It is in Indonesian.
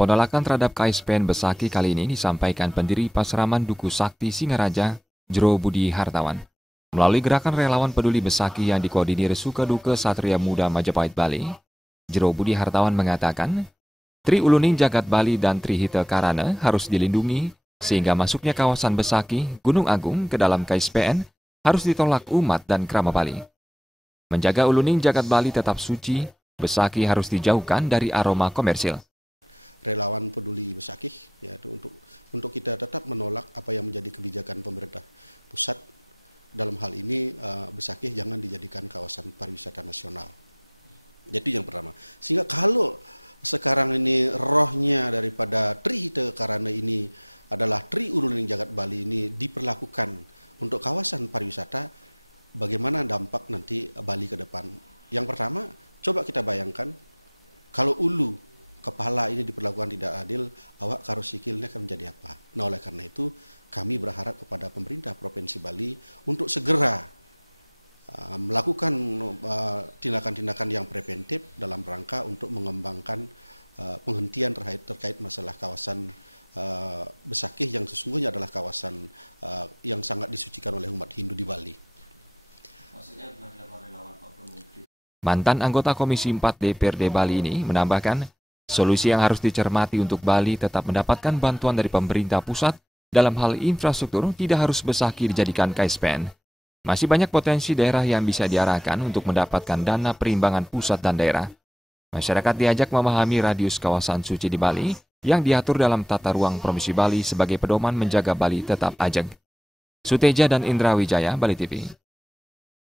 Penolakan terhadap KSPN Besaki kali ini disampaikan pendiri Pasraman Duku Sakti Singaraja, Jero Budi Hartawan. Melalui gerakan relawan peduli Besaki yang dikoordinir Sukaduka Satria Muda Majapahit Bali, Jero Budi Hartawan mengatakan, Tri Uluning Jagat Bali dan Tri Hita Karana harus dilindungi sehingga masuknya kawasan Besaki, Gunung Agung ke dalam KSPN harus ditolak umat dan krama Bali. Menjaga Uluning Jagat Bali tetap suci, Besaki harus dijauhkan dari aroma komersil. Relawan peduli Besaki ya itu untuk kita tetap menolak apa yang menjadi kebijakan pemerintah pusat dalam hal ini Besaki jangan dijadikan kawasan pariwisata nasional. Jadi yang pertama, sehingga kalau sekarang ini rohnya daripada Tri Hita Karana ini adalah Tri Uluning Jagat Bali ini diperlakukan untuk kawasan pariwisata, bagaimana dampak nanti Bali ke depan? Yang pertama, coba kita bayangkan kalau ulu kepala ini diperlakukan tidak adil, awak karo sikilnya akan menjadi apa? Nah, oleh karena itu kami berharap kepada pemerintah Provinsi Bali untuk segera melakukan tindakan-tindakan yang preventif dalam rangka untuk mengembangkan penghentian terkait masalah kawasan Besaki yang sesungguhnya adalah kawasan yang sangat disucikan oleh umat Hindu di Bali. Mantan anggota Komisi 4 DPRD Bali ini menambahkan, solusi yang harus dicermati untuk Bali tetap mendapatkan bantuan dari pemerintah pusat dalam hal infrastruktur tidak harus Besaki dijadikan KSPN. Masih banyak potensi daerah yang bisa diarahkan untuk mendapatkan dana perimbangan pusat dan daerah. Masyarakat diajak memahami radius kawasan suci di Bali yang diatur dalam tata ruang Provinsi Bali sebagai pedoman menjaga Bali tetap ajeg. Suteja dan Indra Wijaya, Bali TV.